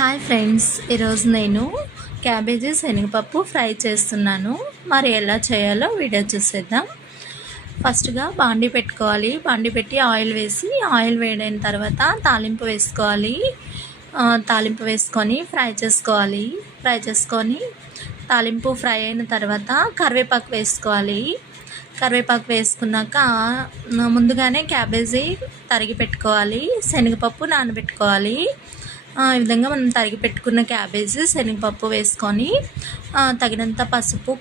Hi friends, ఈరోజు నేను cabbage శనగపప్పు ఫ్రై చేస్తున్నాను. మరి ఎలా చేయాలో వీడియో చూసేద్దాం. ఫస్ట్గా బాండీ పెట్టుకోవాలి. బాండీ పెట్టి ఆయిల్ వేసి, ఆయిల్ వేడైన తర్వాత తాలింపు వేసుకోవాలి. తాలింపు వేసుకొని ఫ్రై చేసుకొని తాలింపు ఫ్రై అయిన తర్వాత కరివేపాకు వేసుకోవాలి. కరివేపాకు వేసుకున్నాక ముందుగానే క్యాబేజీ తరిగి పెట్టుకోవాలి. శనగపప్పు నానబెట్టుకోవాలి. ఈ విధంగా మనం తరిగి పెట్టుకున్న క్యాబేజీ శనగపప్పు వేసుకొని తగినంత పసుపు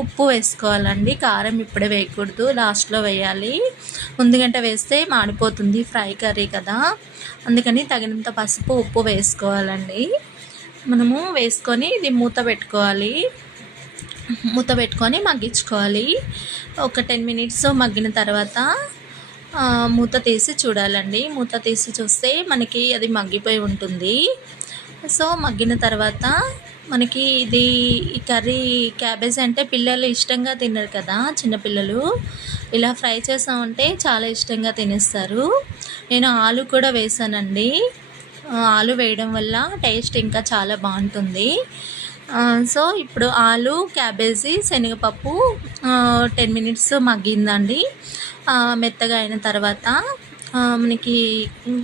ఉప్పు వేసుకోవాలండి. కారం ఇప్పుడే వేయకూడదు, లాస్ట్లో వేయాలి. ముందుగంట వేస్తే మాడిపోతుంది, ఫ్రై కర్రీ కదా, అందుకని తగినంత పసుపు ఉప్పు వేసుకోవాలండి. మనము వేసుకొని ఇది మూత పెట్టుకొని మగ్గించుకోవాలి. ఒక 10 మినిట్స్ మగ్గిన తర్వాత మూత తీసి చూడాలండి. మూత తీసి చూస్తే మనకి అది మగ్గిపోయి ఉంటుంది. సో మగ్గిన తర్వాత మనకి ఈ కర్రీ క్యాబేజీ అంటే పిల్లలు ఇష్టంగా తినరు కదా, చిన్నపిల్లలు. ఇలా ఫ్రై చేసామంటే చాలా ఇష్టంగా తినేస్తారు. నేను ఆలు కూడా వేసానండి. ఆలు వేయడం వల్ల టేస్ట్ ఇంకా చాలా బాగుంటుంది. సో ఇప్పుడు ఆలు, క్యాబేజీ, శనగపప్పు 10 మినిట్స్ మగ్గిందండి. మెత్తగా అయిన తర్వాత మనకి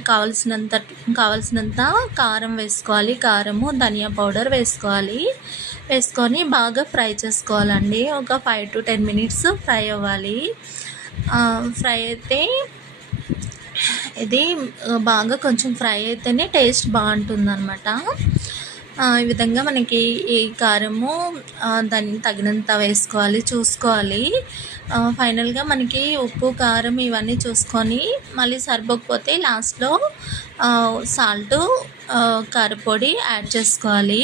కావలసినంత కారం వేసుకోవాలి. కారము, ధనియా పౌడర్ వేసుకొని బాగా ఫ్రై చేసుకోవాలండి. ఒక 5 to 10 మినిట్స్ ఫ్రై అవ్వాలి. ఫ్రై అయితే ఇది బాగా కొంచెం ఫ్రై అయితేనే టేస్ట్ బాగుంటుంది అన్నమాట. ఈ విధంగా మనకి ఈ కారము దానికి తగినంత వేసుకోవాలి, చూసుకోవాలి. ఫైనల్గా మనకి ఉప్పు, కారం ఇవన్నీ చూసుకొని మళ్ళీ సరిపోకపోతే లాస్ట్లో సాల్టు, కారపొడి యాడ్ చేసుకోవాలి.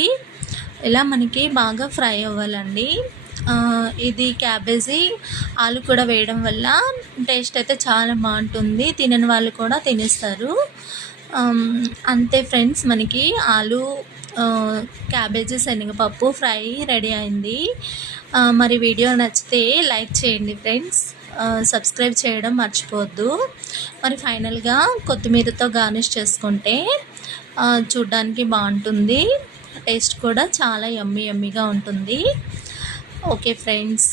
ఇలా మనకి బాగా ఫ్రై అవ్వాలండి. ఇది క్యాబేజీ, ఆలు కూడా వేయడం వల్ల టేస్ట్ అయితే చాలా బాగుంటుంది. తినని వాళ్ళు కూడా తినేస్తారు. అంతే ఫ్రెండ్స్, మనకి ఆలు, క్యాబేజీ, శనగపప్పు ఫ్రై రెడీ అయింది. మరి వీడియో నచ్చితే లైక్ చేయండి ఫ్రెండ్స్, సబ్స్క్రైబ్ చేయడం మర్చిపోవద్దు. మరి ఫైనల్గా కొత్తిమీరతో గార్నిష్ చేసుకుంటే చూడ్డానికి బాగుంటుంది. టేస్ట్ కూడా చాలా యమ్మీగా ఉంటుంది. Okay friends.